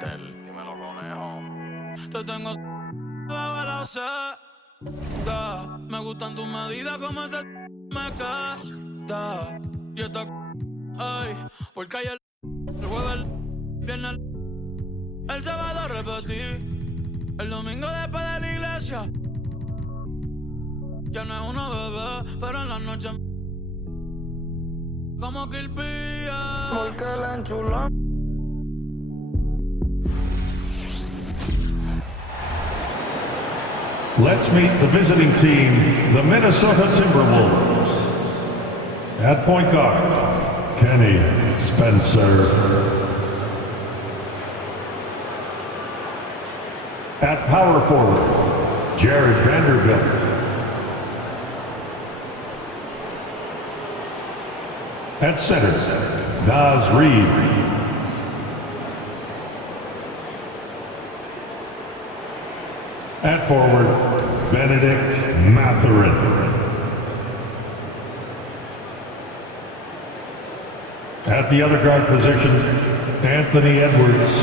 Cartel. Dímelo, conejo. Te tengo bajo la seda. Me gustan tus medidas como ese me queda. Y esta ay, porque ayer el jueves, el viernes, el sábado repetí. El domingo después de la iglesia. Ya no es una bebé, pero en la noche como que el pilla. Porque la enchuló. Let's meet the visiting team, the Minnesota Timberwolves. At point guard, Kenny Spencer. At power forward, Jared Vanderbilt. At center, Naz Reid. At forward, Benedict Mathurin. At the other guard position, Anthony Edwards.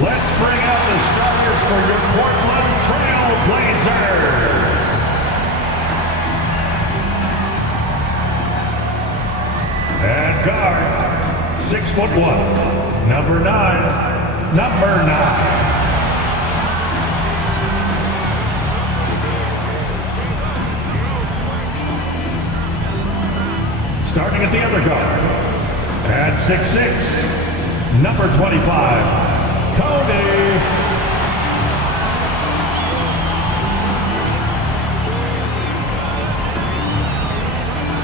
Let's bring out the starters for your Portland Trail Blazers. And guard, 6'1", number 9. Starting at the other guard, at 6'6", number 25. Tony.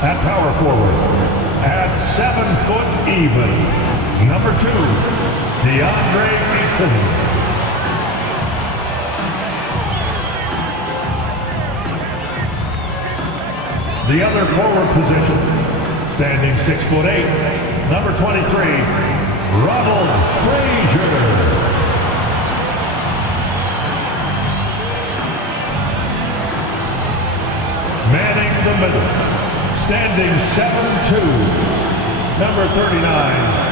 At power forward, at 7 foot even, number 2, DeAndre Ayton. The other forward position, standing 6'8", number 23, Ronald Frazier. Manning the middle, standing 7'2", number 39.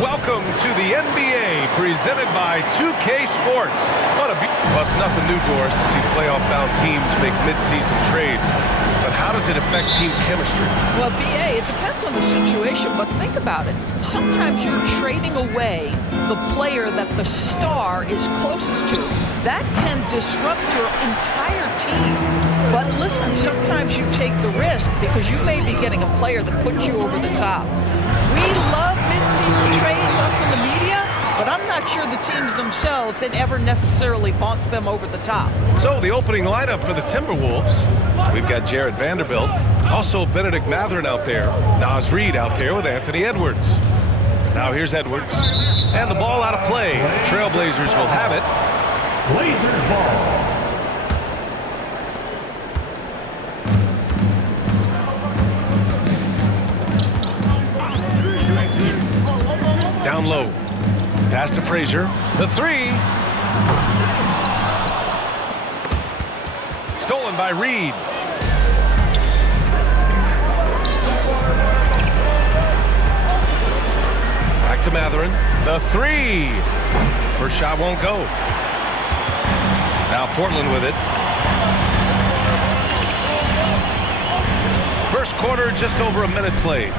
Welcome to the NBA, presented by 2K Sports. Well, it's nothing new to us to see playoff-bound teams make mid-season trades, but how does it affect team chemistry? Well, BA, it depends on the situation, but think about it. Sometimes you're trading away the player that the star is closest to. That can disrupt your entire team. But listen, sometimes you take the risk because you may be getting a player that puts you over the top. We love mid-season trades, us in the media, but I'm not sure the teams themselves, it ever necessarily vaunts them over the top. So the opening lineup for the Timberwolves, we've got Jared Vanderbilt, also Benedict Mathurin out there, Naz Reid out there with Anthony Edwards. Now here's Edwards, and the ball out of play. The Trailblazers will have it. Blazers ball. Down low. Pass to Frazier. The three. Stolen by Reid. Back to Mathurin. The three. First shot won't go. Now Portland with it. First quarter, just over a minute played.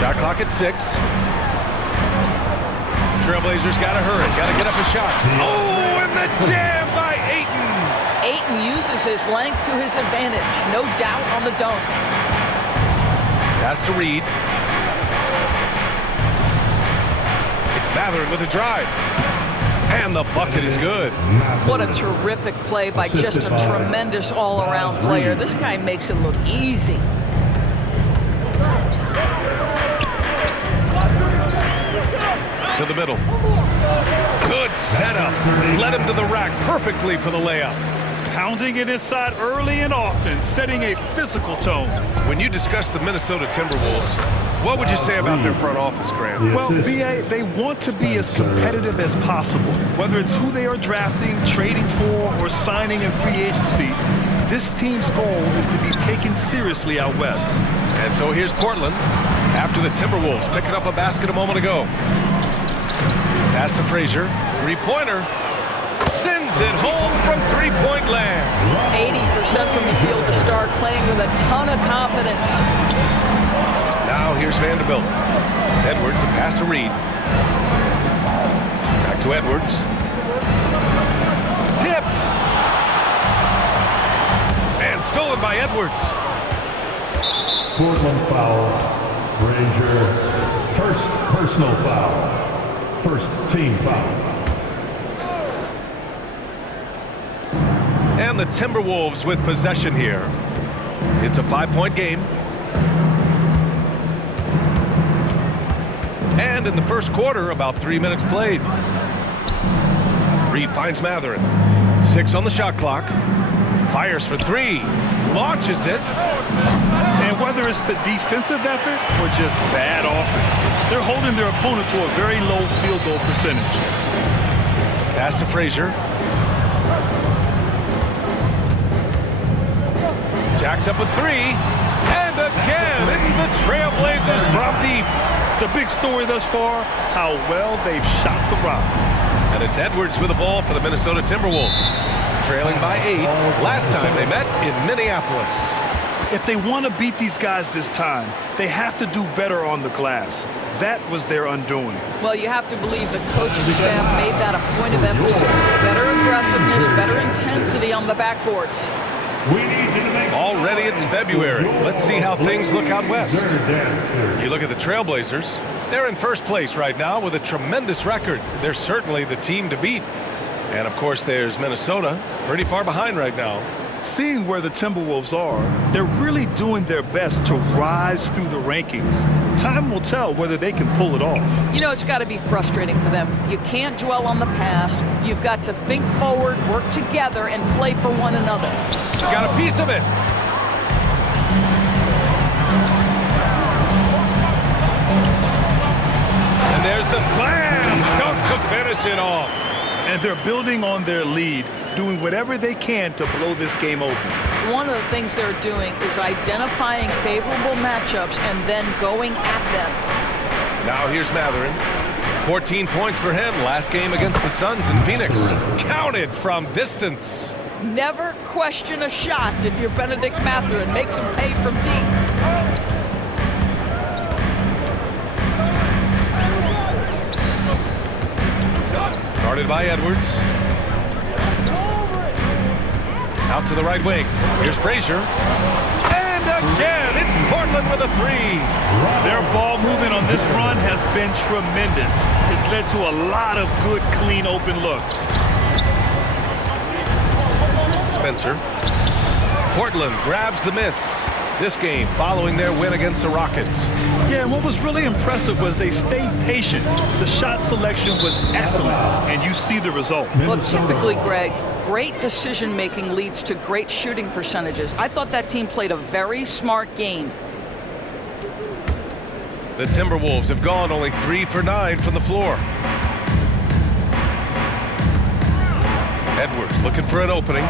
Shot clock at 6. Trailblazers got to hurry. Got to get up a shot. Oh, and the jam by Ayton. Ayton uses his length to his advantage. No doubt on the dunk. Pass to Reid. It's Mathurin with a drive. And the bucket is good. What a terrific play by just a tremendous all-around player. This guy makes it look easy. To the middle. Good setup. Led him to the rack perfectly for the layup. Pounding it inside early and often, setting a physical tone. When you discuss the Minnesota Timberwolves, what would you say about their front office, Grant? Well, B.A., they want to be as competitive as possible. Whether it's who they are drafting, trading for, or signing in free agency, this team's goal is to be taken seriously out west. And so here's Portland after the Timberwolves picking up a basket a moment ago. Pass to Frazier, three-pointer. Sends it home from three-point land. 80% from the field to start, playing with a ton of confidence. Now here's Vanderbilt. Edwards, a pass to Reed. Back to Edwards. Tipped. And stolen by Edwards. Portland foul. Frazier. First personal foul. First team foul. And the Timberwolves with possession here. It's a 5-point game. And in the first quarter, about 3 minutes played. Reed finds Mathurin. 6 on the shot clock. Fires for 3. Launches it. And whether it's the defensive effort or just bad offense, they're holding their opponent to a very low field goal percentage. Pass to Frazier. Jacks up with 3. And again, it's the Trailblazers from deep. The big story thus far, how well they've shot the rock. And it's Edwards with the ball for the Minnesota Timberwolves. Trailing by 8 last time they met in Minneapolis. If they want to beat these guys this time, they have to do better on the glass. That was their undoing. Well, you have to believe the coaching staff made that a point of emphasis. Better aggressiveness, better intensity on the backboards. Already it's February. Let's see how things look out west. You look at the Trailblazers. They're in first place right now with a tremendous record. They're certainly the team to beat. And, of course, there's Minnesota, pretty far behind right now. Seeing where the Timberwolves are, they're really doing their best to rise through the rankings. Time will tell whether they can pull it off. You know, it's got to be frustrating for them. You can't dwell on the past. You've got to think forward, work together, and play for one another. Got a piece of it. And there's the slam dunk to finish it off. And they're building on their lead, doing whatever they can to blow this game open. One of the things they're doing is identifying favorable matchups and then going at them. Now here's Mathurin. 14 points for him last game against the Suns in Phoenix. Counted from distance. Never question a shot if you're Benedict Mathurin. Makes him pay from deep. Guarded by Edwards. Out to the right wing. Here's Frazier. And again, it's Portland with a 3. Their ball movement on this run has been tremendous. It's led to a lot of good, clean, open looks. Spencer. Portland grabs the miss. This game following their win against the Rockets. Yeah, and what was really impressive was they stayed patient. The shot selection was excellent, and you see the result. Well, typically, Greg, great decision-making leads to great shooting percentages. I thought that team played a very smart game. The Timberwolves have gone only 3 for 9 from the floor. Edwards looking for an opening.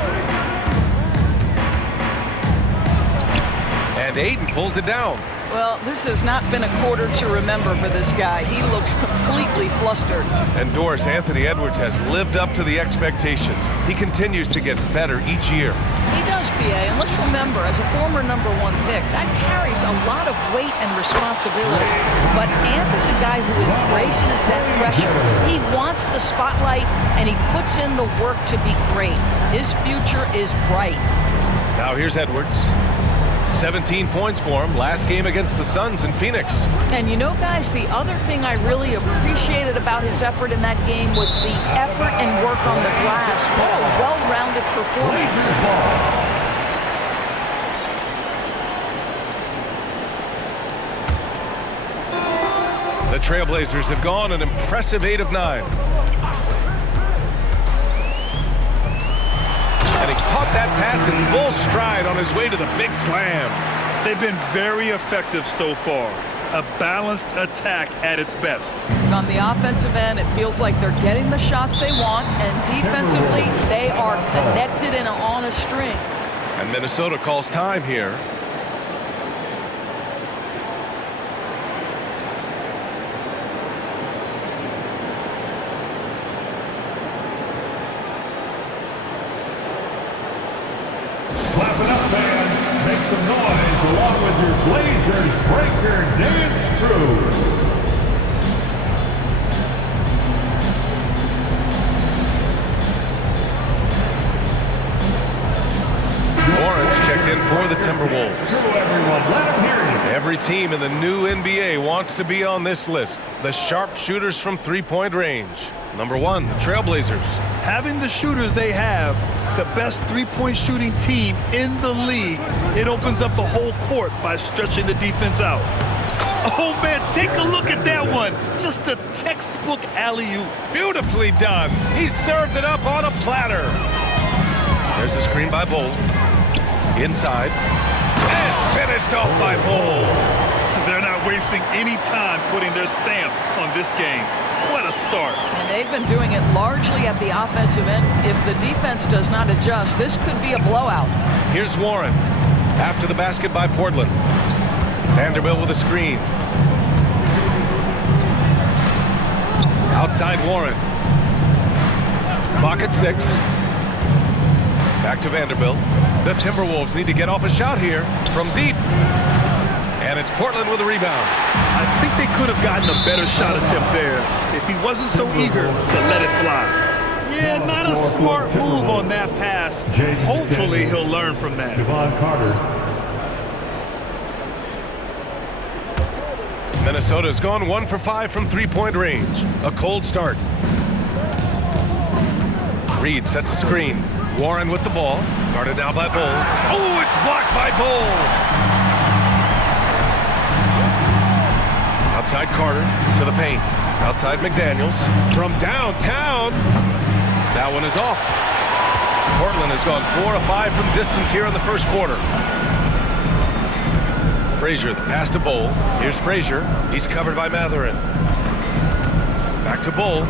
And Ayton pulls it down. Well, this has not been a quarter to remember for this guy. He looks completely flustered. And Doris, Anthony Edwards has lived up to the expectations. He continues to get better each year. He does, B.A., and let's remember, as a former #1 pick, that carries a lot of weight and responsibility. But Ant is a guy who embraces that pressure. He wants the spotlight, and he puts in the work to be great. His future is bright. Now here's Edwards. 17 points for him last game against the Suns in Phoenix. And you know, guys, the other thing I really appreciated about his effort in that game was the effort and work on the glass. What a well-rounded performance. The Trailblazers have gone an impressive 8 of 9. pass in full stride on his way to the big slam. They've been very effective so far. A balanced attack at its best. On the offensive end, it feels like they're getting the shots they want, and defensively, they are connected and on a string. And Minnesota calls time here. Clap it up, fans. Make some noise along with your Blazers breaker dance crew. Lawrence checked in for the Timberwolves. Everyone, let them hear you. Every team in the new NBA wants to be on this list. The sharpshooters from three-point range. Number 1, the Trailblazers. Having the shooters they have, the best three-point shooting team in the league, it opens up the whole court by stretching the defense out. Oh, man, take a look at that one. Just a textbook alley-oop. Beautifully done. He served it up on a platter. There's a screen by Bull. Inside. And finished off by Bull. They're not wasting any time putting their stamp on this game. What a start. And they've been doing it largely at the offensive end. If the defense does not adjust, this could be a blowout. Here's Warren. After the basket by Portland. Vanderbilt with a screen. Outside Warren. Clock at 6. Back to Vanderbilt. The Timberwolves need to get off a shot here from deep. And it's Portland with a rebound. I think they could have gotten a better shot attempt there if he wasn't so eager to let it fly. Yeah, not a smart move on that pass. Hopefully he'll learn from that. Javon Carter. Minnesota's gone 1 for 5 from three-point range. A cold start. Reed sets a screen. Warren with the ball. Guarded now by Bull. Oh, it's blocked by Bull. Outside Carter to the paint. Outside McDaniels. From downtown. That one is off. Portland has gone 4 of 5 from distance here in the first quarter. Frazier, the pass to Bull. Here's Frazier. He's covered by Mathurin. Back to Bull.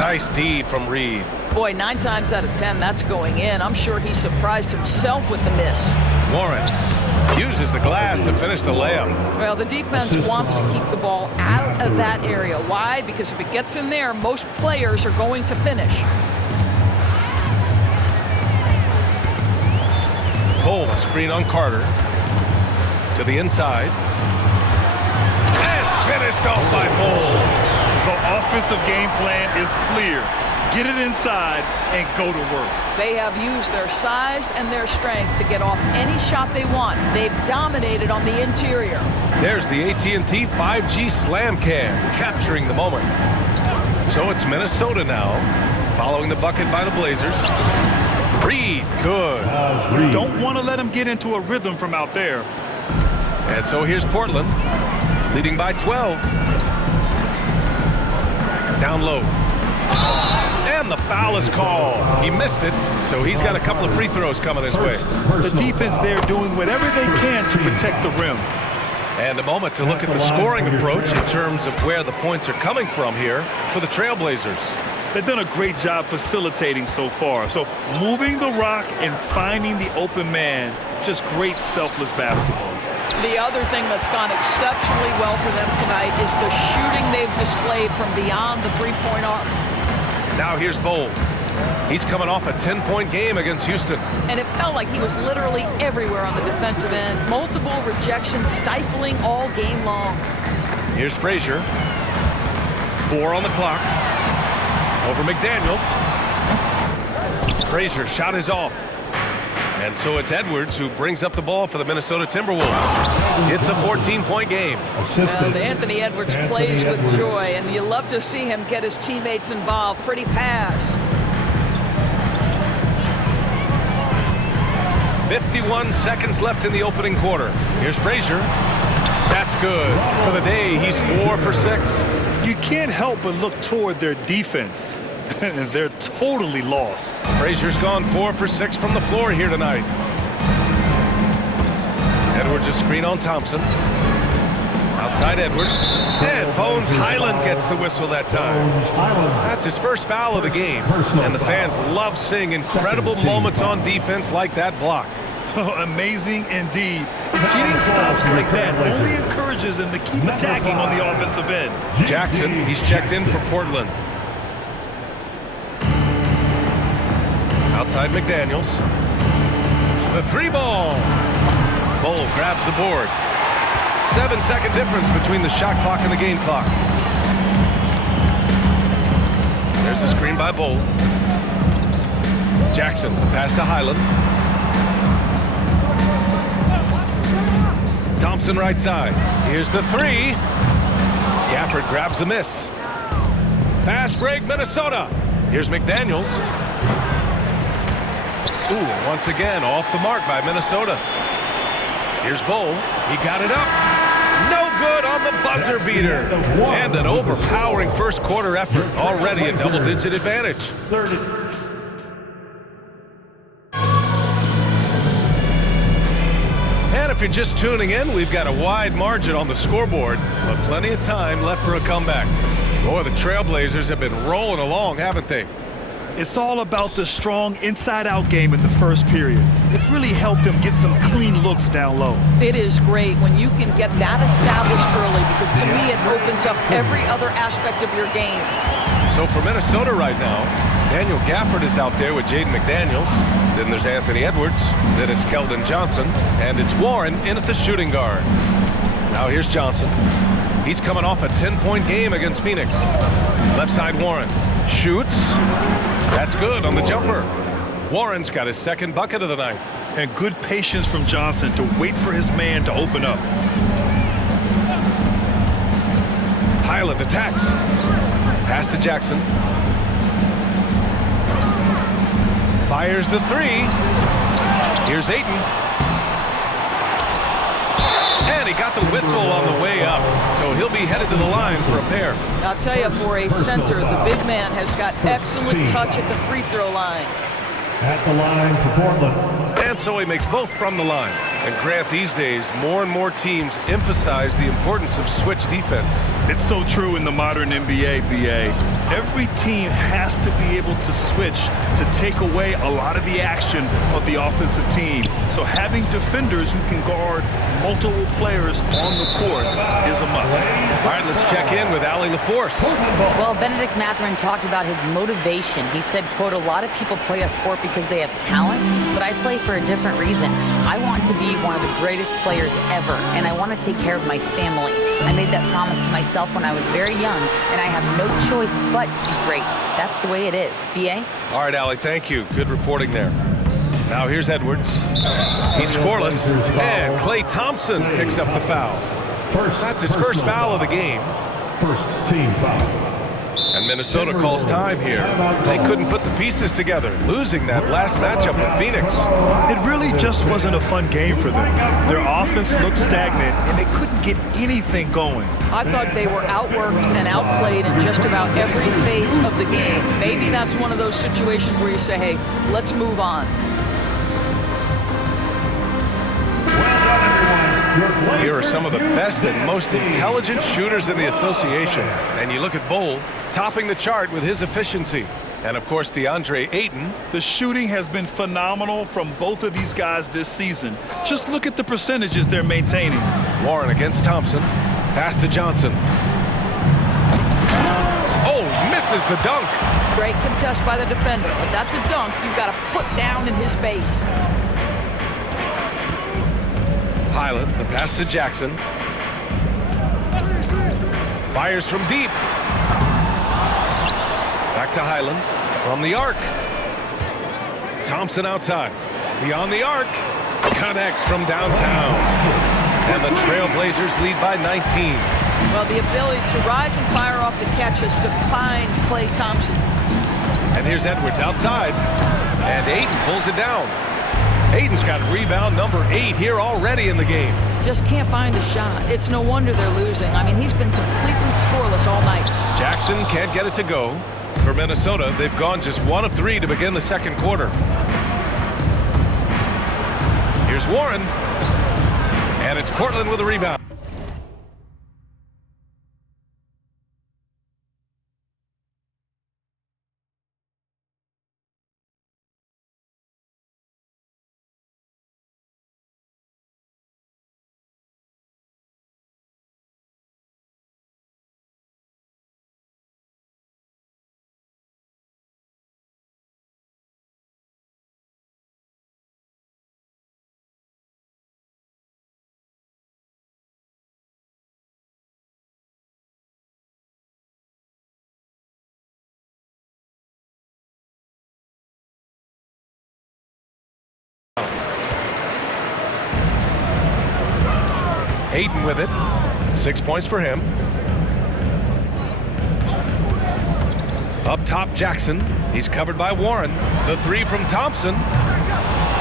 Nice D from Reed. Boy, 9 times out of 10, that's going in. I'm sure he surprised himself with the miss. Warren uses the glass to finish the layup. Well, the defense wants to keep the ball out of that area. Why? Because if it gets in there, most players are going to finish. Bull, a screen on Carter. To the inside. And finished off by Bull. The offensive game plan is clear. Get it inside and go to work. They have used their size and their strength to get off any shot they want. They've dominated on the interior. There's the AT&T 5G Slam Cam, capturing the moment. So it's Minnesota now, following the bucket by the Blazers. Reed, good. You don't want to let him get into a rhythm from out there. And so here's Portland, leading by 12. Down low. And the foul is called. He missed it, so he's got a couple of free throws coming his way. The defense there doing whatever they can to protect the rim. And a moment to look at the scoring approach in terms of where the points are coming from here for the Trailblazers. They've done a great job facilitating so far. So moving the rock and finding the open man, just great selfless basketball. The other thing that's gone exceptionally well for them tonight is the shooting they've displayed from beyond the three-point arc. Now here's Bull. He's coming off a 10-point game against Houston. And it felt like he was literally everywhere on the defensive end. Multiple rejections, stifling all game long. Here's Frazier. 4 on the clock. Over McDaniels. Frazier shot is off. And so it's Edwards who brings up the ball for the Minnesota Timberwolves. It's a 14-point game. Well, Anthony Edwards plays with joy, and you love to see him get his teammates involved. Pretty pass. 51 seconds left in the opening quarter. Here's Frazier. That's good. For the day, he's 4 for 6. You can't help but look toward their defense. and they're totally lost. Frazier's gone 4 for 6 from the floor here tonight. Edwards a screen on Thompson. Outside Edwards. And Bones Hyland gets the whistle that time. That's his first foul of the game. And the fans love seeing incredible moments on defense like that block. Amazing indeed. And getting stops like that only encourages them to keep attacking on the offensive end. Jackson, he's checked in for Portland. Outside McDaniels. The 3-ball. Bol grabs the board. 7-second difference between the shot clock and the game clock. There's a screen by Bol. Jackson, the pass to Hyland. Thompson right side. Here's the 3. Gafford grabs the miss. Fast break, Minnesota. Here's McDaniels. Ooh, once again, off the mark by Minnesota. Here's Bol. He got it up. No good on the buzzer beater. And an overpowering first quarter effort. Already a double-digit advantage. 30. And if you're just tuning in, we've got a wide margin on the scoreboard, but plenty of time left for a comeback. Boy, the Trailblazers have been rolling along, haven't they? It's all about the strong inside-out game in the first period. It really helped them get some clean looks down low. It is great when you can get that established early, because to me it opens up every other aspect of your game. So for Minnesota right now, Daniel Gafford is out there with Jaden McDaniels. Then there's Anthony Edwards. Then it's Keldon Johnson. And it's Warren in at the shooting guard. Now here's Johnson. He's coming off a 10-point game against Phoenix. Left side Warren. Shoots. That's good on the jumper. Warren's got his second bucket of the night. And good patience from Johnson to wait for his man to open up. Hyland attacks. Pass to Jackson. Fires the 3. Here's Ayton. And he got the whistle on the way up. So he'll be headed to the line for a pair. I'll tell you, for a center, the big man has got excellent touch at the free throw line. At the line for Portland. And so he makes both from the line. And Grant, these days, more and more teams emphasize the importance of switch defense. It's so true in the modern NBA, BA. Every team has to be able to switch to take away a lot of the action of the offensive team. So having defenders who can guard multiple players on the court is a must. All right, let's check in with Allie LaForce. Well, Benedict Mathurin talked about his motivation. He said, quote, "A lot of people play a sport because they have talent, but I play for a different reason. I want to be one of the greatest players ever, and I want to take care of my family. I made that promise to myself when I was very young, and I have no choice but to be great. That's the way it is." B.A.? All right, Allie, thank you. Good reporting there. Now here's Edwards. He's scoreless, and Klay Thompson picks up the foul. That's his first foul of the game. First team foul. And Minnesota calls time here. They couldn't put the pieces together, losing that last matchup with Phoenix. It really just wasn't a fun game for them. Their offense looked stagnant, and they couldn't get anything going. I thought they were outworked and outplayed in just about every phase of the game. Maybe that's one of those situations where you say, hey, let's move on. Here are some of the best and most intelligent shooters in the association. And you look at Bol, topping the chart with his efficiency. And of course, DeAndre Ayton. The shooting has been phenomenal from both of these guys this season. Just look at the percentages they're maintaining. Warren against Thompson. Pass to Johnson. Oh, misses the dunk. Great contest by the defender, but that's a dunk you've got to put down in his face. Hyland, the pass to Jackson. Fires from deep. Back to Hyland. From the arc. Thompson outside. Beyond the arc. Connects from downtown. And the Trailblazers lead by 19. Well, the ability to rise and fire off the catch has defined Klay Thompson. And here's Edwards outside. And Ayton pulls it down. Ayton's got rebound number 8 here already in the game. Just can't find a shot. It's no wonder they're losing. I mean, he's been completely scoreless all night. Jackson can't get it to go. For Minnesota, they've gone just 1 of 3 to begin the second quarter. Here's Warren. And it's Portland with a rebound. Ayton with it. 6 points for him. Up top, Jackson. He's covered by Warren. The 3 from Thompson.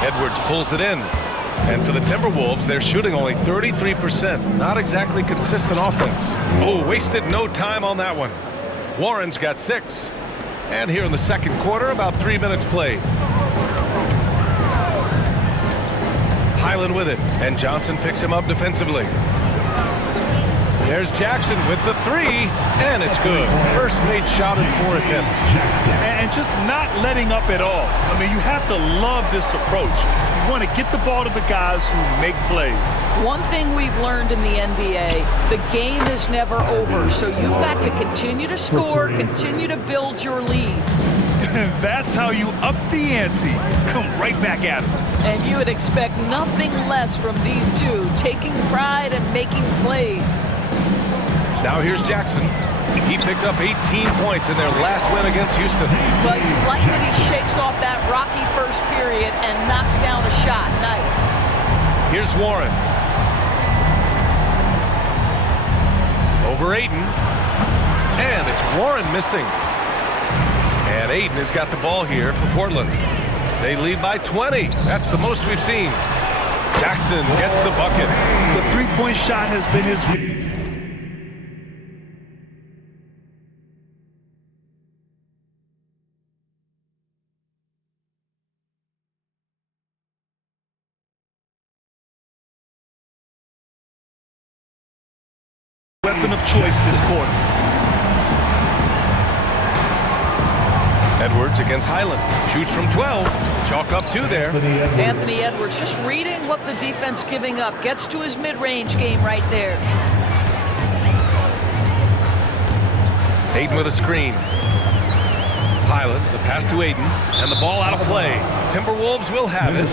Edwards pulls it in. And for the Timberwolves, they're shooting only 33%. Not exactly consistent offense. Oh, wasted no time on that one. Warren's got 6. And here in the second quarter, about 3 minutes played. Highland with it, and Johnson picks him up defensively. There's Jackson with the 3, and it's good. First made shot in 4 attempts. And just not letting up at all. I mean, you have to love this approach. You want to get the ball to the guys who make plays. One thing we've learned in the NBA, the game is never over, so you've got to continue to score, continue to build your lead. That's how you up the ante. Come right back at them. And you would expect nothing less from these two, taking pride and making plays. Now here's Jackson. He picked up 18 points in their last win against Houston. But you like that he shakes off that rocky first period and knocks down a shot. Nice. Here's Warren. Over Ayton. And it's Warren missing. And Ayton has got the ball here for Portland. They lead by 20. That's the most we've seen. Jackson gets the bucket. The three-point shot has been his weapon of choice this quarter. Edwards against Highland. Shoots from 12. Chalk up 2 there. Anthony Edwards just reading what the defense giving up. Gets to his mid-range game right there. Ayton with a screen. Highland, the pass to Ayton, and the ball out of play. Timberwolves will have it.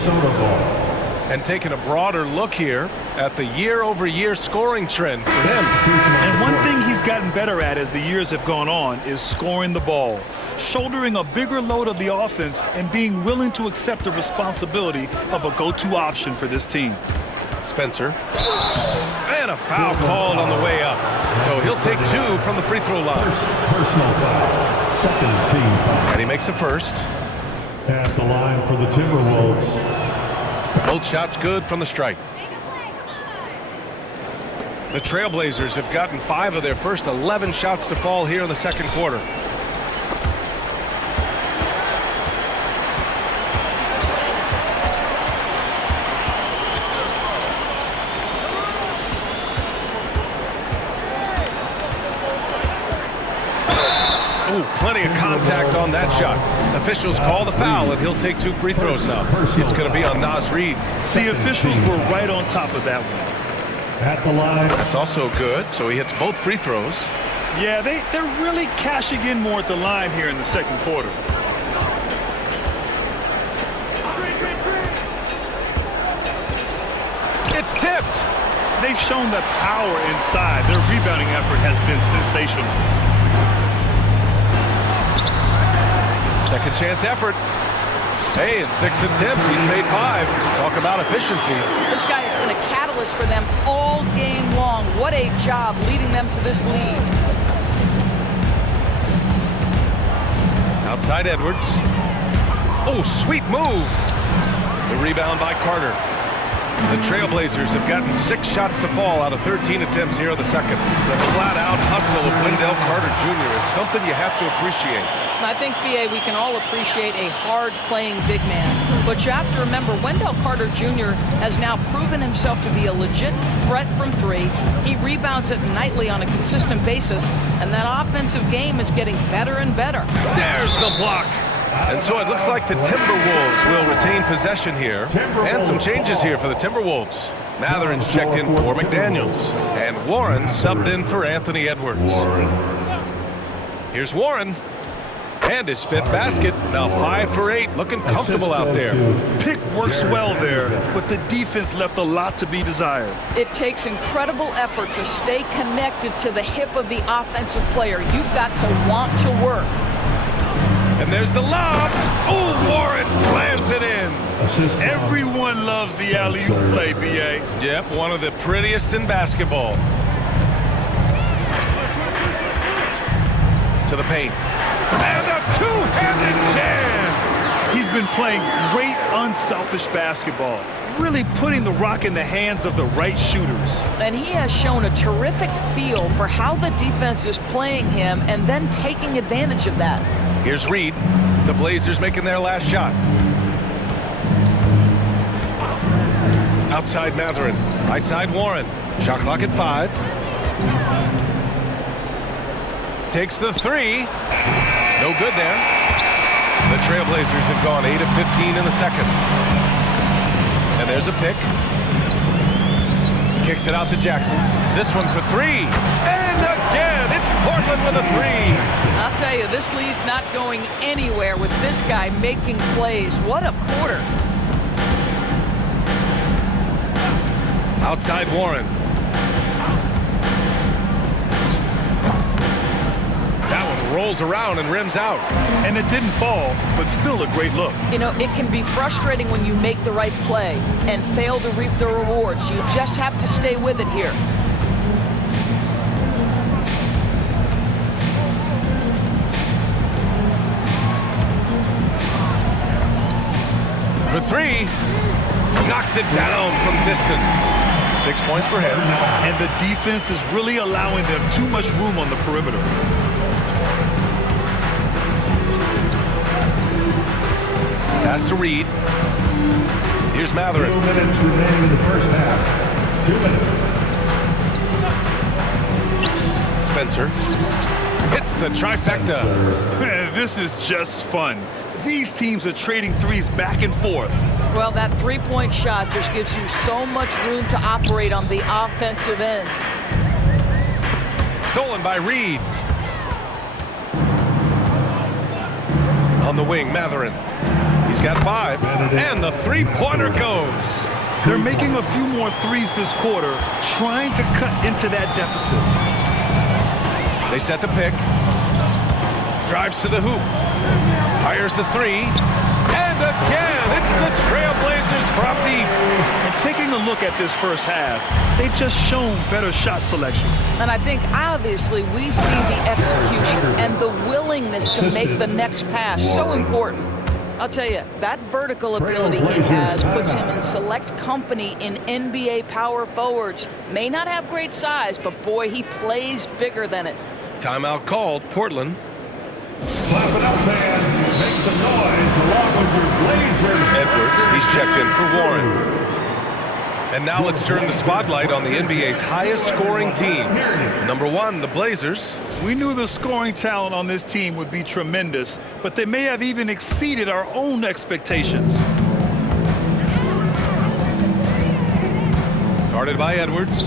And taking a broader look here at the year-over-year scoring trend for him. And one thing he's gotten better at as the years have gone on is scoring the ball, shouldering a bigger load of the offense, and being willing to accept the responsibility of a go-to option for this team. Spencer. And a foul called on the way up. So he'll take 2 from the free throw line. Personal foul. Second team foul. And he makes a first. At the line for the Timberwolves. Both shots good from the stripe. The Trailblazers have gotten 5 of their first 11 shots to fall here in the second quarter. Plenty of contact on that shot. Officials call the foul, and he'll take 2 free throws now. It's going to be on Naz Reid. The officials were right on top of that one. At the line. That's also good, so he hits both free throws. Yeah, they're really cashing in more at the line here in the second quarter. It's tipped. They've shown that power inside. Their rebounding effort has been sensational. Second chance effort. Hey, in 6 attempts, he's made 5. Talk about efficiency. This guy has been a catalyst for them all game long. What a job leading them to this lead. Outside Edwards. Oh, sweet move. The rebound by Carter. The Trailblazers have gotten 6 shots to fall out of 13 attempts here in the second. The flat-out hustle of Wendell Carter Jr. is something you have to appreciate. I think, B.A., we can all appreciate a hard-playing big man. But you have to remember, Wendell Carter Jr. has now proven himself to be a legit threat from three. He rebounds it nightly on a consistent basis, and that offensive game is getting better and better. There's the block. And so it looks like the Timberwolves will retain possession here. And some changes here for the Timberwolves. Matherin's checked in for McDaniels. And Warren subbed in for Anthony Edwards. Here's Warren. And his 5th basket. Now 5 for 8. Looking comfortable out there. Pick works well there, but the defense left a lot to be desired. It takes incredible effort to stay connected to the hip of the offensive player. You've got to want to work. And there's the lob. Oh, Warren slams it in. Everyone loves the alley-oop play, B.A. Yep, one of the prettiest in basketball. To the paint. And a two-handed jam. He's been playing great unselfish basketball, really putting the rock in the hands of the right shooters. And he has shown a terrific feel for how the defense is playing him and then taking advantage of that. Here's Reed. The Blazers making their last shot. Outside Matherin. Right side Warren. Shot clock at 5. Takes the 3. No good there. The Trailblazers have gone 8 of 15 in the second. And there's a pick. Kicks it out to Jackson. This one for 3. And again, it's Portland with a 3. I'll tell you, this lead's not going anywhere with this guy making plays. What a quarter. Outside Warren. That one rolls around and rims out. And it didn't fall, but still a great look. You know, it can be frustrating when you make the right play and fail to reap the rewards. You just have to stay with it here. For 3, knocks it down from distance. 6 points for him. And the defense is really allowing them too much room on the perimeter. Pass to Reed. Here's Matherin. 2 minutes remaining in the first half. 2 minutes. Spencer hits the trifecta. Man, this is just fun. These teams are trading threes back and forth. Well, that three-point shot just gives you so much room to operate on the offensive end. Stolen by Reed. On the wing, Matherin. He's got 5, and the three-pointer goes. They're making a few more threes this quarter, trying to cut into that deficit. They set the pick. Drives to the hoop. Fires the 3. And again, it's the Trailblazers from deep. And taking a look at this first half, they've just shown better shot selection. And I think, obviously, we see the execution and the willingness to make the next pass so important. I'll tell you, that vertical ability he has puts him in select company in NBA power forwards. May not have great size, but boy, he plays bigger than it. Timeout called, Portland. Clap it up, fans. Make some noise along with your Blazers. Edwards, he's checked in for Warren. And now let's turn the spotlight on the NBA's highest scoring teams. Number 1, the Blazers. We knew the scoring talent on this team would be tremendous, but they may have even exceeded our own expectations. Guarded by Edwards.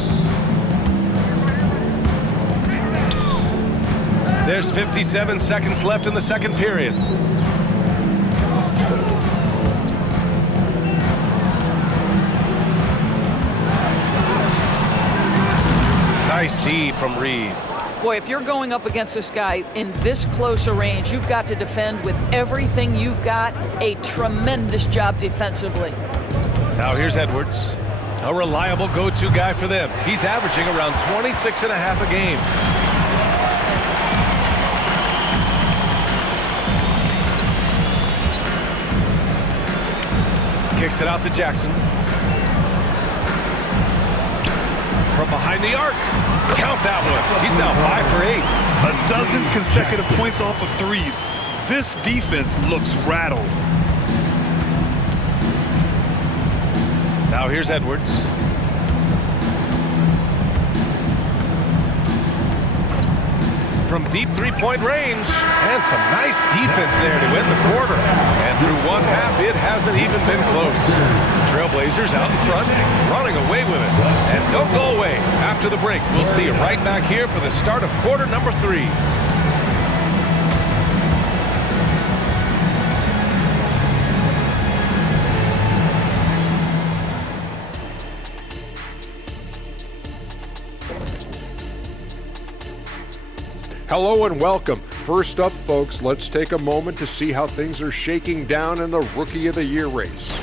There's 57 seconds left in the second period. Nice D from Reed. Boy, if you're going up against this guy in this close a range, you've got to defend with everything you've got. A tremendous job defensively. Now here's Edwards. A reliable go-to guy for them. He's averaging around 26 and a half a game. Kicks it out to Jackson. From behind the arc. Count that one. He's now 5 for 8. A dozen consecutive points off of threes. This defense looks rattled. Now here's Edwards. From deep three-point range, and some nice defense there to win the quarter. And through one half, it hasn't even been close. Trailblazers out in front, running away with it. And don't go away. After the break, we'll see you right back here for the start of quarter number 3. Hello and welcome. First up, folks, let's take a moment to see how things are shaking down in the Rookie of the Year race.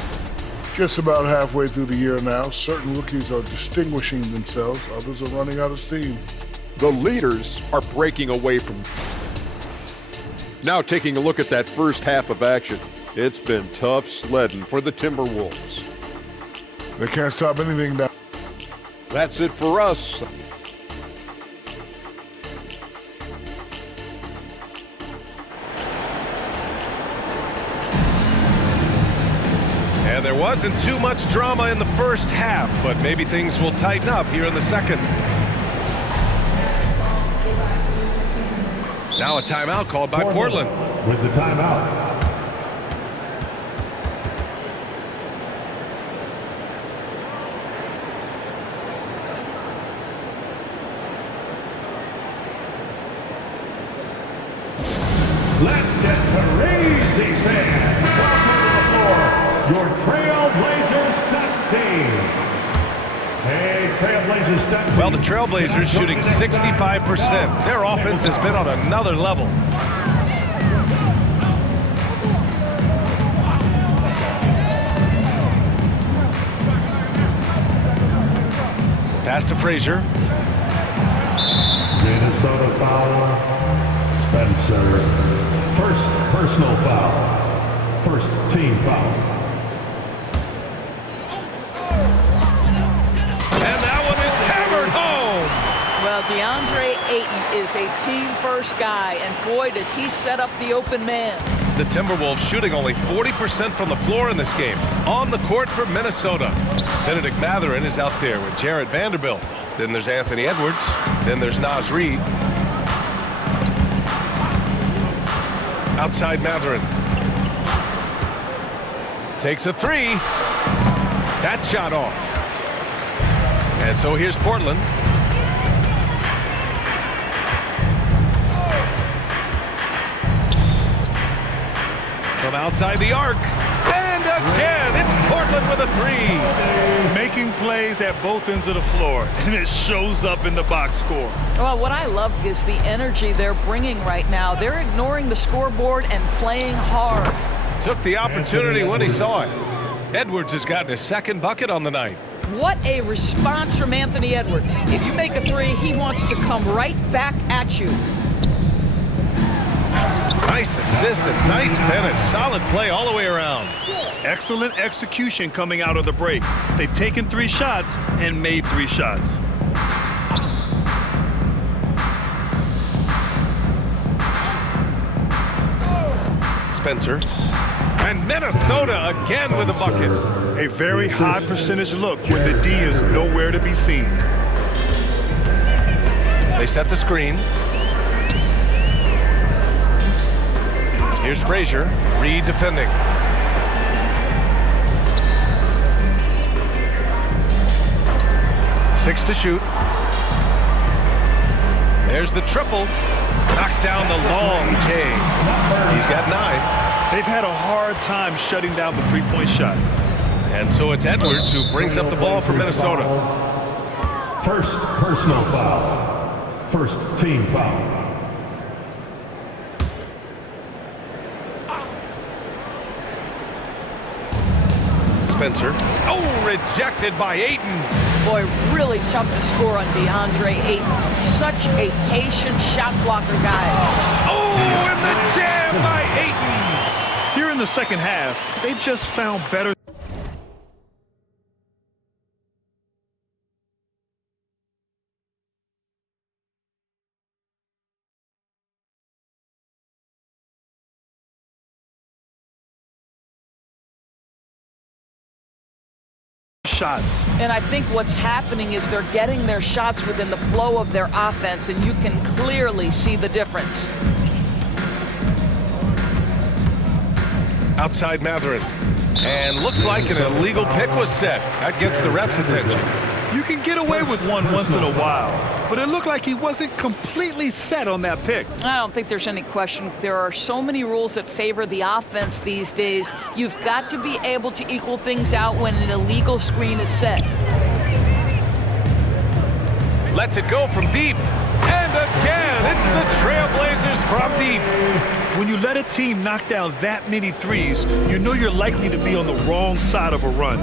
Just about halfway through the year now, certain rookies are distinguishing themselves, others are running out of steam. The leaders are breaking away from. Now taking a look at that first half of action. It's been tough sledding for the Timberwolves. They can't stop anything now. That's it for us. And there wasn't too much drama in the first half, but maybe things will tighten up here in the second. Now a timeout called by Portland. With the timeout. Let's get crazy, fans. Welcome to the floor, your Trailblazers stunt team. Hey, Trailblazers stunt team. Well, the Trailblazers shooting 65%. Their offense has been on another level. Pass to Frazier. Minnesota foul. Spencer. First personal foul. First team foul. And that one is hammered home. Well, DeAndre Ayton is a team-first guy, and boy, does he set up the open man. The Timberwolves shooting only 40% from the floor in this game. On the court for Minnesota. Benedict Mathurin is out there with Jarred Vanderbilt. Then there's Anthony Edwards. Then there's Naz Reid. Outside Mathurin. Takes a three. That shot off. And so here's Portland. From outside the arc. And again, it's Portland with a three. Making plays at both ends of the floor, and it shows up in the box score. Well, what I love is the energy they're bringing right now. They're ignoring the scoreboard and playing hard. Took the opportunity when he saw it. Edwards has gotten his second bucket on the night. What a response from Anthony Edwards. If you make a three, he wants to come right back at you. Nice assist and nice finish. Solid play all the way around. Excellent execution coming out of the break. They've taken 3 shots and made 3 shots. Spencer. And Minnesota again with a bucket. A very high percentage look when the D is nowhere to be seen. They set the screen. Here's Frazier. Reid defending. Six to shoot. There's the triple. Knocks down the long K. He's got 9. They've had a hard time shutting down the three-point shot. And so it's Edwards who brings up the ball for Minnesota. First personal foul. First team foul. Spencer. Oh, rejected by Ayton. Boy, really tough to score on DeAndre Ayton. Such a patient shot blocker guy. Oh, and the jam by Ayton. Here in the second half, they've just found better shots. And I think what's happening is they're getting their shots within the flow of their offense, and you can clearly see the difference. Outside Mathurin. And looks like an illegal pick was set. That gets the ref's attention. You can get away with one once in a while, but it looked like he wasn't completely set on that pick. I don't think there's any question. There are so many rules that favor the offense these days. You've got to be able to equal things out when an illegal screen is set. Lets it go from deep. And again, it's the Trailblazers from deep. When you let a team knock down that many threes, you know you're likely to be on the wrong side of a run.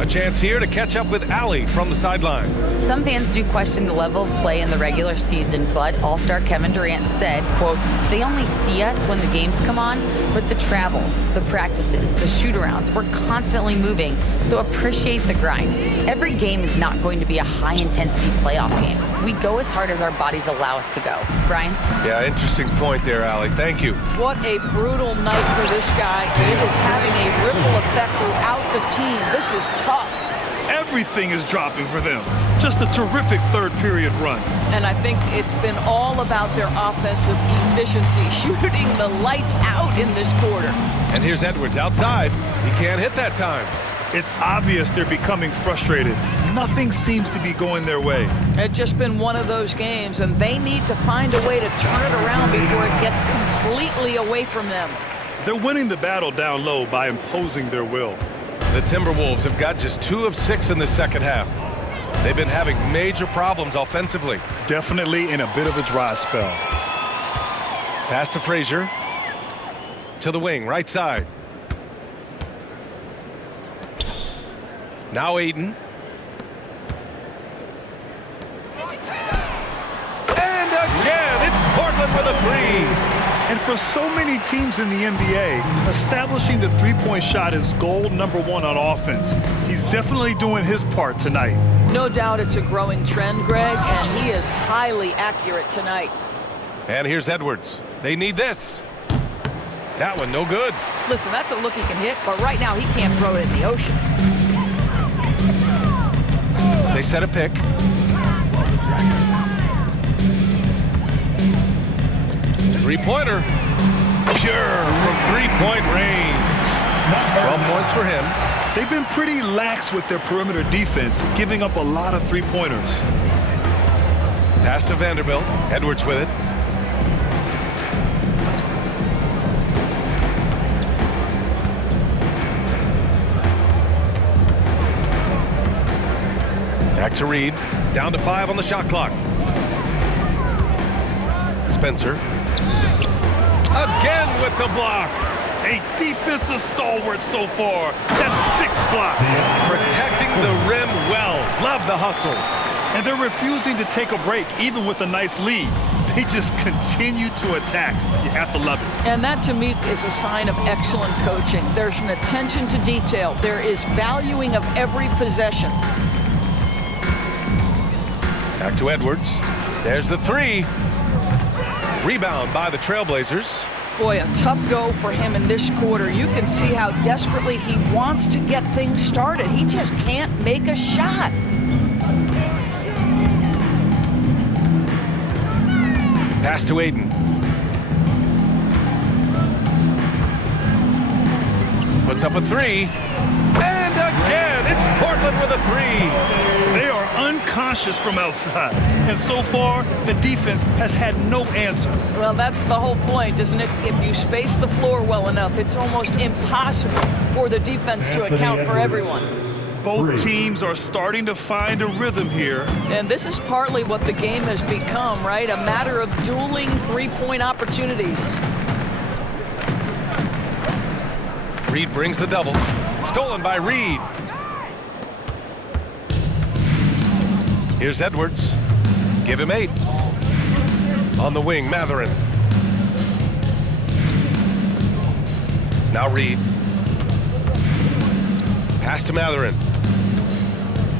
A chance here to catch up with Allie from the sideline. Some fans do question the level of play in the regular season, but All-Star Kevin Durant said, quote, "They only see us when the games come on, but the travel, the practices, the shoot-arounds, we're constantly moving, so appreciate the grind. Every game is not going to be a high-intensity playoff game. We go as hard as our bodies allow us to go." Brian? Yeah, interesting point there, Allie. Thank you. What a brutal night for this guy. It is having a ripple effect throughout the team. This is tough. Everything is dropping for them. Just a terrific third period run. And I think it's been all about their offensive efficiency, shooting the lights out in this quarter. And here's Edwards outside. He can't hit that time. It's obvious they're becoming frustrated. Nothing seems to be going their way. It's just been one of those games, and they need to find a way to turn it around before it gets completely away from them. They're winning the battle down low by imposing their will. The Timberwolves have got just 2 of 6 in the second half. They've been having major problems offensively. Definitely in a bit of a dry spell. Pass to Frazier. To the wing, right side. Now Ayton. And again, it's Portland with a three. And for so many teams in the NBA, establishing the three-point shot is goal number 1 on offense. He's definitely doing his part tonight. No doubt it's a growing trend, Greg, and he is highly accurate tonight. And here's Edwards. They need this. That one, no good. Listen, that's a look he can hit, but right now he can't throw it in the ocean. They set a pick. Three-pointer. Pure from three-point range. 12 points for him. They've been pretty lax with their perimeter defense, giving up a lot of three-pointers. Pass to Vanderbilt. Edwards with it. Back to Reed. Down to 5 on the shot clock. Spencer. Again with the block. A defensive stalwart so far. That's 6 blocks. Protecting the rim well. Love the hustle. And they're refusing to take a break, even with a nice lead. They just continue to attack. You have to love it. And that, to me, is a sign of excellent coaching. There's an attention to detail. There is valuing of every possession. Back to Edwards. There's the three. Rebound by the Trailblazers. Boy, a tough go for him in this quarter. You can see how desperately he wants to get things started. He just can't make a shot. Pass to Ayton. Puts up a three. And again, it's Portland with a three. They are unconscious from outside. And so far, the defense has had no answer. Well, that's the whole point, isn't it? If you space the floor well enough, it's almost impossible for the defense to account for everyone. Both teams are starting to find a rhythm here. And this is partly what the game has become, right? A matter of dueling three-point opportunities. Reed brings the double. Stolen by Reed. Here's Edwards. Give him 8. On the wing, Mathurin. Now Reed. Pass to Mathurin.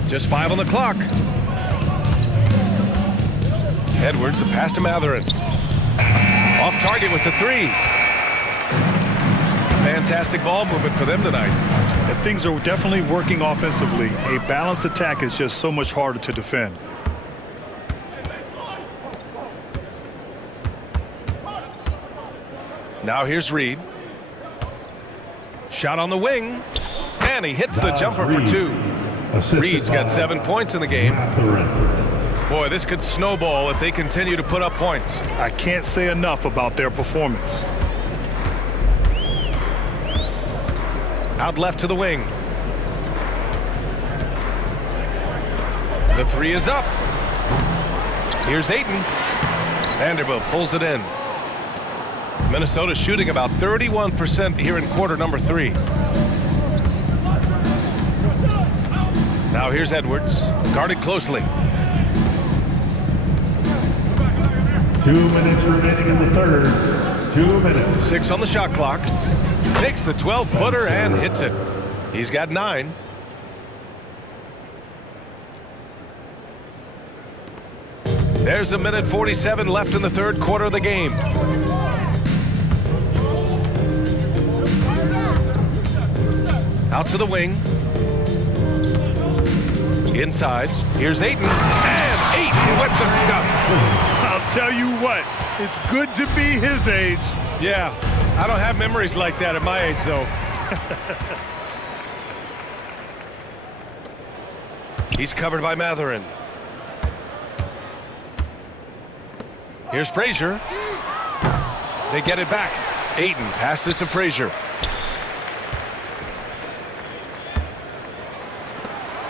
Just 5 on the clock. Edwards, a pass to Mathurin. Off target with the 3. Fantastic ball movement for them tonight. And things are definitely working offensively. A balanced attack is just so much harder to defend. Now here's Reed. Shot on the wing. And he hits the jumper for 2. Reed's got 7 points in the game. Boy, this could snowball if they continue to put up points. I can't say enough about their performance. Out left to the wing. The 3 is up. Here's Ayton. Vanderbilt pulls it in. Minnesota shooting about 31% here in quarter number 3. Now here's Edwards, guarded closely. 2 minutes remaining in the third. 2 minutes. 6 on the shot clock. Takes the 12-footer and hits it. He's got 9. There's 1:47 left in the third quarter of the game. Out to the wing. Inside. Here's Ayton. And Ayton with the stuff. I'll tell you what, it's good to be his age. Yeah, I don't have memories like that at my age, though. He's covered by Mathurin. Here's Frazier. They get it back. Ayton passes to Frazier.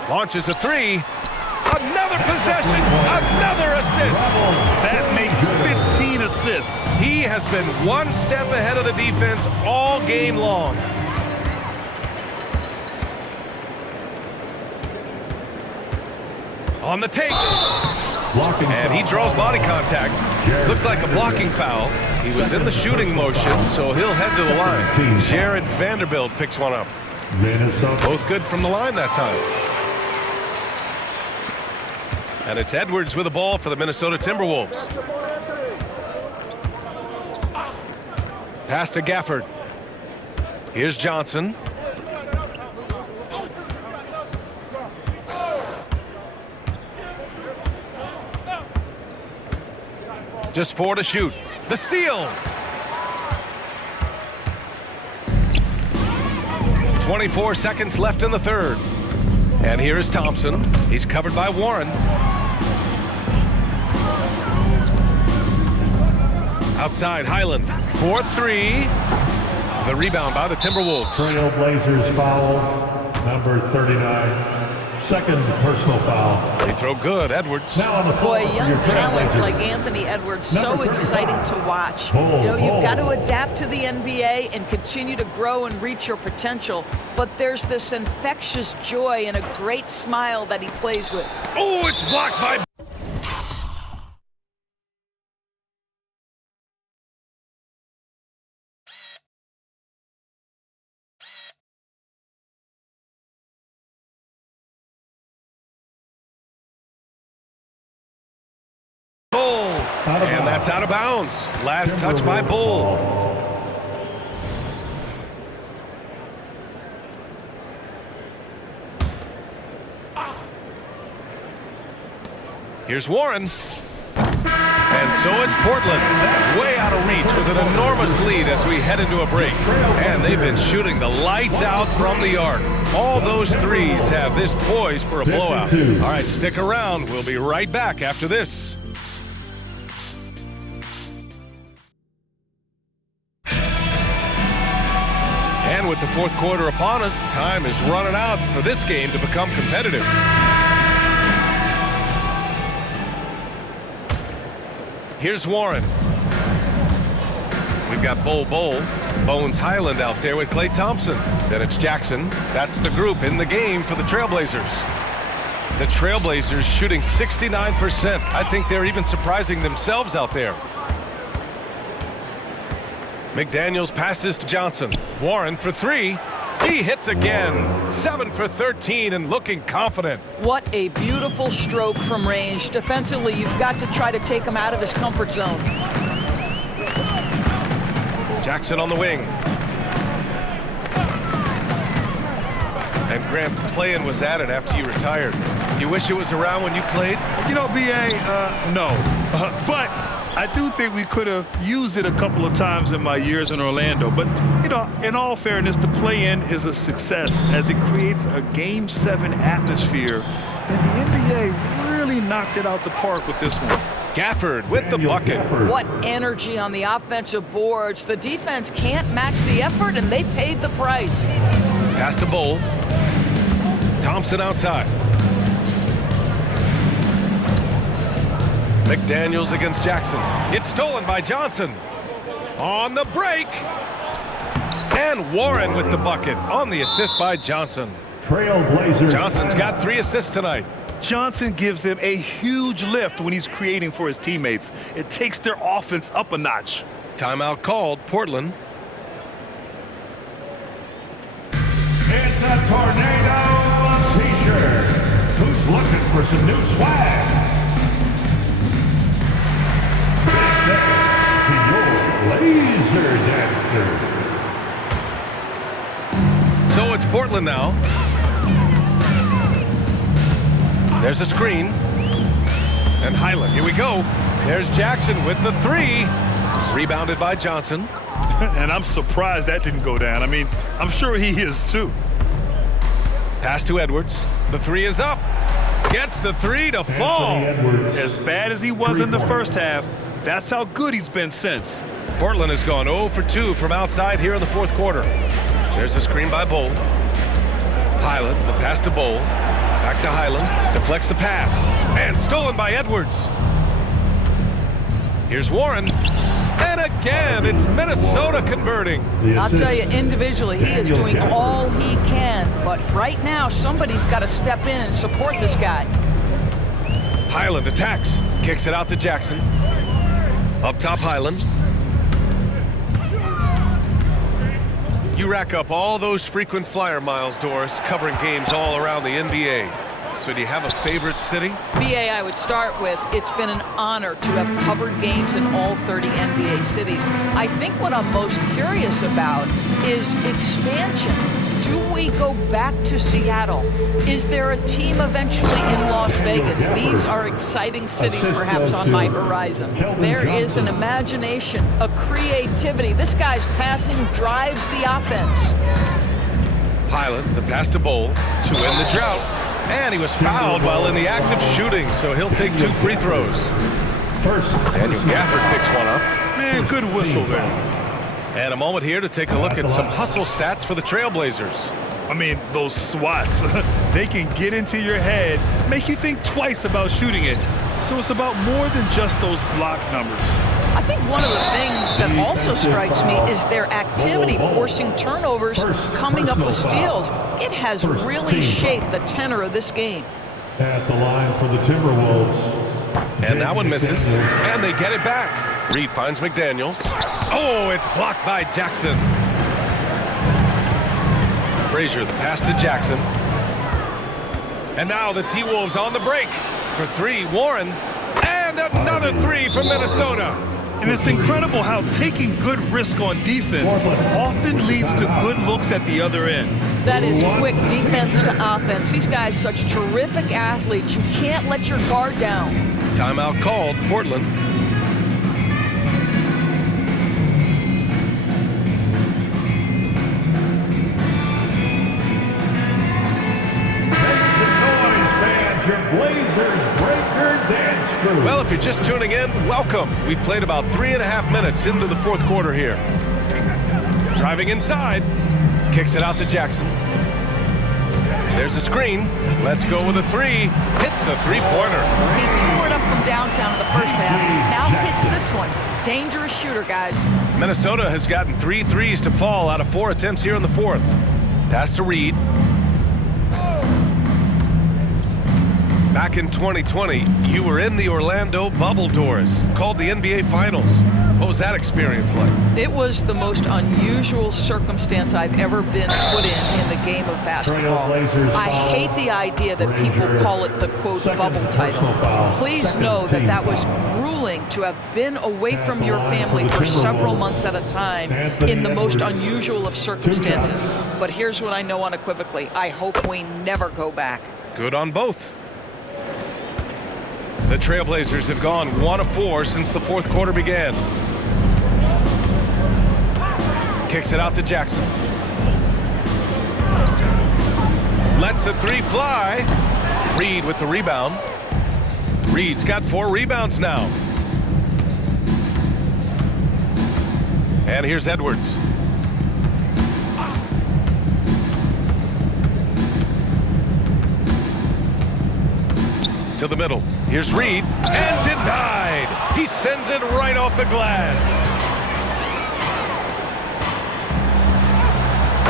Launches a 3. Another possession. Another assist. That makes 15 assists. He has been one step ahead of the defense all game long. On the take. And he draws body contact. Looks like a blocking foul. He was in the shooting motion, so he'll head to the line. Jared Vanderbilt picks one up. Both good from the line that time. And it's Edwards with the ball for the Minnesota Timberwolves. Pass to Gafford. Here's Johnson. Just 4 to shoot. The steal. 24 seconds left in the third. And here is Thompson. He's covered by Warren. Outside, Highland. 4-3. The rebound by the Timberwolves. Trailblazers foul, number 39. Second personal foul. They throw good, Edwards. Now on the floor Boy, for young your talents Trailblazers. like Anthony Edwards, Number so 35. exciting to watch. You've got to adapt to the NBA and continue to grow and reach your potential. But there's this infectious joy and a great smile that he plays with. Oh, it's blocked by... And that's out of bounds. Last touch by Bull. Here's Warren. And so it's Portland, way out of reach with an enormous lead as we head into a break. And they've been shooting the lights out from the arc. All those threes have this poised for a blowout. All right, stick around. We'll be right back after this. And with the fourth quarter upon us, time is running out for this game to become competitive. Here's Warren. We've got Bol Bones Highland out there with Klay Thompson. Then it's Jackson. That's the group in the game for the Trailblazers. The Trailblazers shooting 69%. I think they're even surprising themselves out there. McDaniels passes to Johnson. Warren for 3. He hits again. 7 for 13 and looking confident. What a beautiful stroke from range. Defensively, you've got to try to take him out of his comfort zone. Jackson on the wing. Grant, playing was added after you retired. You wish it was around when you played? You know, B.A., no. But I do think we could have used it a couple of times in my years in Orlando. But, you know, in all fairness, the play-in is a success as it creates a Game 7 atmosphere. And the NBA really knocked it out the park with this one. Gafford with the bucket. What energy on the offensive boards. The defense can't match the effort, and they paid the price. Pass to Bowl. Thompson outside. McDaniels against Jackson. It's stolen by Johnson. On the break. And Warren with the bucket on the assist by Johnson. Trailblazers. Johnson's got 3 assists tonight. Johnson gives them a huge lift when he's creating for his teammates. It takes their offense up a notch. Timeout called. Portland. It's a tornado of t-shirts. Who's looking for some new swag? Big thanks to your laser dancer. So it's Portland now. There's a screen. And Highland, here we go. There's Jackson with the 3. Rebounded by Johnson. And I'm surprised that didn't go down. I mean, I'm sure he is too. Pass to Edwards. The 3 is up. Gets the 3 to fall. As bad as he was in the first half, that's how good he's been since. Portland has gone 0 for 2 from outside here in the 4th quarter. There's a screen by Bowl. Highland, the pass to Bowl. Back to Highland. Deflects the pass. And stolen by Edwards. Here's Warren. And again, it's Minnesota converting. I'll tell you, individually, he is doing all he can. But right now, somebody's got to step in and support this guy. Highland attacks. Kicks it out to Jackson. Up top, Highland. You rack up all those frequent flyer miles, Doris, covering games all around the NBA. So do you have a favorite city? BA, I would start with, it's been an honor to have covered games in all 30 NBA cities. I think what I'm most curious about is expansion. Do we go back to Seattle? Is there a team eventually in Las Vegas? These are exciting cities perhaps on my horizon. There is an imagination, a creativity. This guy's passing drives the offense. Highland, the pass to Bowl to end the drought. And he was fouled while in the act of shooting, so he'll take 2 free throws. Daniel Gafford picks one up. Man, good whistle there. And a moment here to take a look at some hustle stats for the Trailblazers. I mean, those swats, they can get into your head, make you think twice about shooting it. So it's about more than just those block numbers. I think one of the things that also strikes me is their activity, forcing turnovers, coming up with steals. It has really shaped the tenor of this game. At the line for the Timberwolves. And that one misses. And they get it back. Reed finds McDaniels. Oh, it's blocked by Jackson. Frazier, the pass to Jackson. And now the T-Wolves on the break. For 3, Warren. And another 3 from Minnesota. And it's incredible how taking good risk on defense often leads to good looks at the other end. That is quick defense to offense. These guys, such terrific athletes. You can't let your guard down. Timeout called, Portland. Well, if you're just tuning in, welcome. We've played about 3.5 minutes into the 4th quarter here. Driving inside, kicks it out to Jackson. There's a screen. Let's go with a 3. Hits the 3-pointer. He tore it up from downtown in the first half. Now hits this one. Dangerous shooter, guys. Minnesota has gotten 3 threes to fall out of 4 attempts here in the 4th. Pass to Reed. Back in 2020, you were in the Orlando bubble doors, called the NBA Finals. What was that experience like? It was the most unusual circumstance I've ever been put in the game of basketball. I hate the idea that people call it the, quote, bubble title. Please know that that was grueling to have been away from your family for several months at a time in the most unusual of circumstances. But here's what I know unequivocally. I hope we never go back. Good on both. The Trailblazers have gone 1 of 4 since the fourth quarter began. Kicks it out to Jackson. Lets the three fly. Reed with the rebound. Reed's got 4 rebounds now. And here's Edwards. To the middle. Here's Reed. And denied. He sends it right off the glass.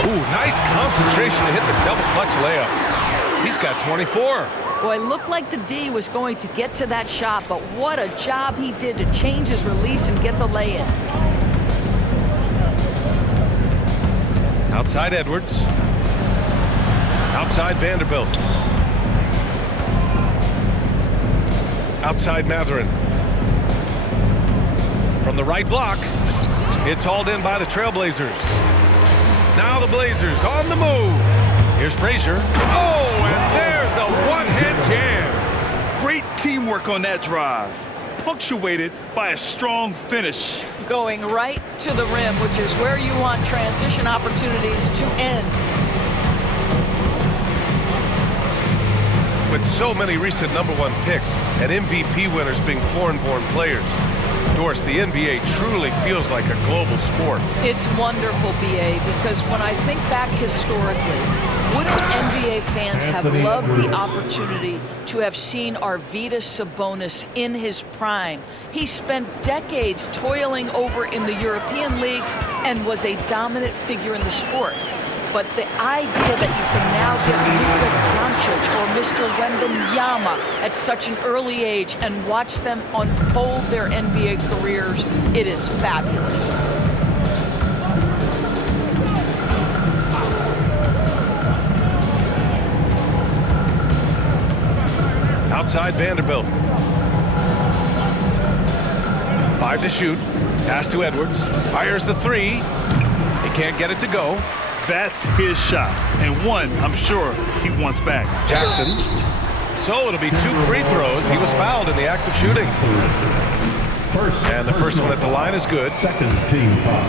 Ooh, nice concentration to hit the double clutch layup. He's got 24. Boy, looked like the D was going to get to that shot, but what a job he did to change his release and get the lay-in. Outside Edwards. Outside Vanderbilt. Outside Mathurin. From the right block, it's hauled in by the Trailblazers. Now the Blazers on the move. Here's Frazier. Oh, and there's a one-hand jam. Great teamwork on that drive, punctuated by a strong finish. Going right to the rim, which is where you want transition opportunities to end. With so many recent #1 picks and MVP winners being foreign-born players, Doris, the NBA truly feels like a global sport. It's wonderful, BA, because when I think back historically, wouldn't NBA fans have loved the opportunity to have seen Arvydas Sabonis in his prime? He spent decades toiling over in the European leagues and was a dominant figure in the sport. But the idea that you can now get Luka Doncic or Mr. Wembanyama at such an early age and watch them unfold their NBA careers, it is fabulous. Outside Vanderbilt. 5 to shoot. Pass to Edwards. Fires the 3. He can't get it to go. That's his shot, and one I'm sure he wants back. Jackson. So it'll be 2 free throws. He was fouled in the act of shooting. And the first one at the line is good. Second team foul.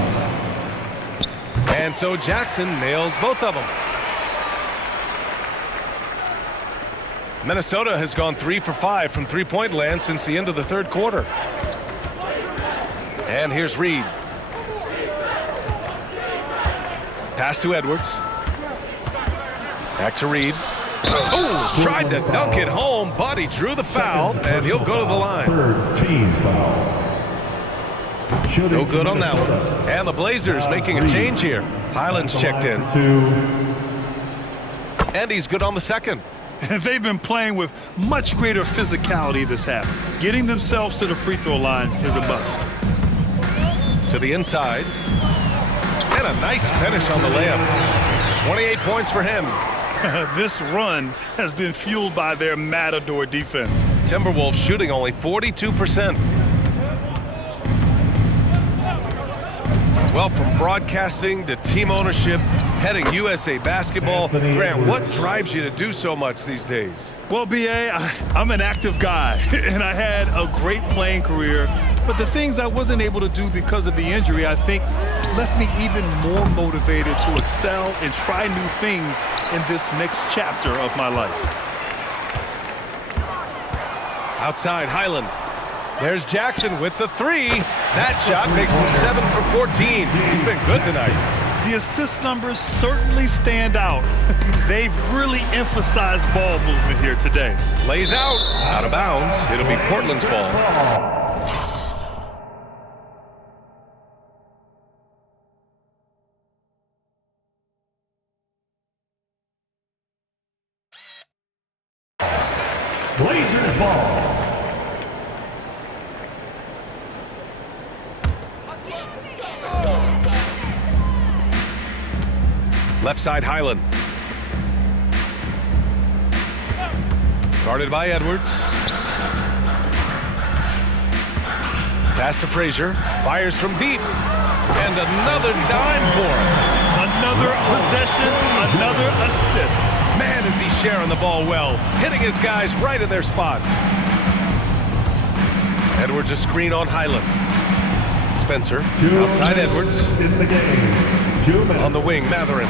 And so Jackson nails both of them. Minnesota has gone 3 for 5 from three-point land since the end of the third quarter. And here's Reed. Pass to Edwards. Back to Reed. Oh, tried to dunk it home, but he drew the foul, and he'll go to the line. Third team foul. No good on that one. And the Blazers making a change here. Highland's checked in. And he's good on the second. They've been playing with much greater physicality this half. Getting themselves to the free throw line is a must. To the inside. And a nice finish on the layup. 28 points for him. This run has been fueled by their Matador defense. Timberwolves shooting only 42%. Well, from broadcasting to team ownership, heading USA Basketball, Grant, what drives you to do so much these days? Well, BA, I'm an active guy, and I had a great playing career, but the things I wasn't able to do because of the injury, I think, left me even more motivated to excel and try new things in this next chapter of my life. Outside Highland. There's Jackson with the 3. That shot makes him 7 for 14. He's been good tonight. The assist numbers certainly stand out. They've really emphasized ball movement here today. Lays out of bounds. It'll be Portland's ball. Spencer's ball. Left side, Highland. Guarded by Edwards. Pass to Frazier. Fires from deep. And another dime for him. Another possession, another assist. Man, is he sharing the ball well. Hitting his guys right in their spots. Edwards a screen on Highland. Spencer outside Edwards. In the game. 2 minutes. On the wing, Mathurin.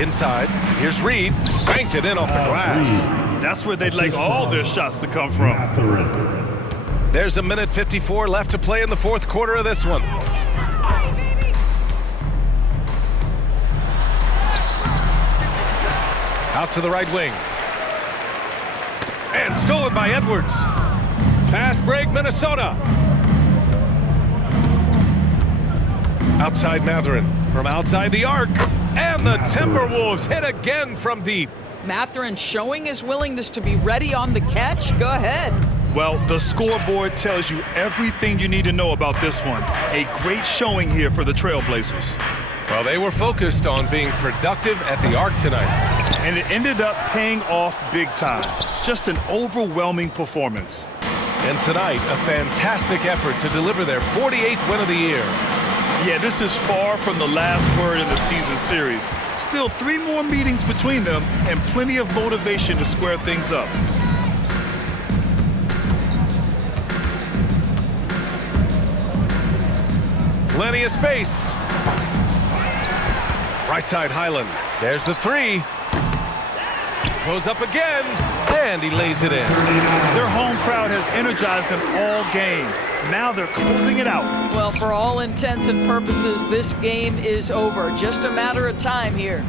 Inside. Here's Reed. Banked it in off the glass. That's where they'd like all their shots to come from. Mathurin. There's a minute 54 left to play in the fourth quarter of this one. Out to the right wing. And stolen by Edwards. Fast break, Minnesota. Outside Mathurin. From outside the arc. And the Timberwolves hit again from deep. Mathurin showing his willingness to be ready on the catch. Go ahead. Well, the scoreboard tells you everything you need to know about this one. A great showing here for the Trailblazers. Well, they were focused on being productive at the arc tonight. And it ended up paying off big time. Just an overwhelming performance. And tonight, a fantastic effort to deliver their 48th win of the year. Yeah, this is far from the last word in the season series. Still 3 more meetings between them and plenty of motivation to square things up. Plenty of space. Right side, Highland. There's the 3. Goes up again, and he lays it in. Their home crowd has energized them all game. Now they're closing it out. Well, for all intents and purposes, this game is over. Just a matter of time here.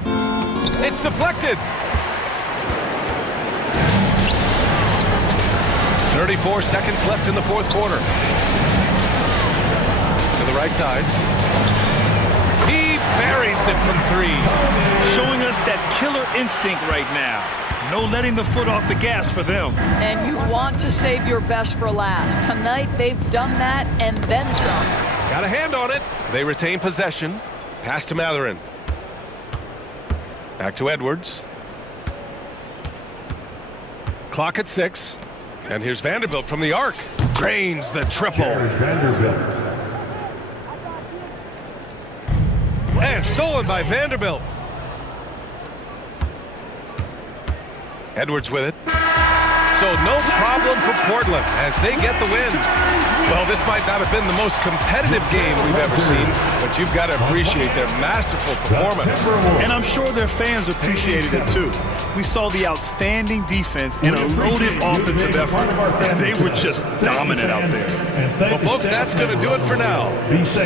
It's deflected. 34 seconds left in the fourth quarter. To the right side. He buries it from 3. Showing us that killer instinct right now. No letting the foot off the gas for them. And you want to save your best for last. Tonight, they've done that and then some. Got a hand on it. They retain possession. Pass to Mathurin. Back to Edwards. Clock at 6. And here's Vanderbilt from the arc. Drains the triple. Vanderbilt. And stolen by Vanderbilt. Edwards with it. So no problem for Portland as they get the win. Well, this might not have been the most competitive game we've ever seen, but you've got to appreciate their masterful performance. And I'm sure their fans appreciated it too. We saw the outstanding defense and a loaded offensive effort, and they were just dominant out there. Well, folks, that's going to do it for now.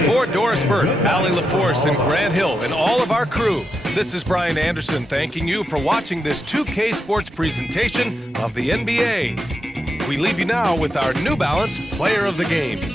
For Doris Burke, Allie LaForce, and Grant Hill, and all of our crew, this is Brian Anderson thanking you for watching this 2K Sports presentation of the NBA. We leave you now with our New Balance Player of the Game.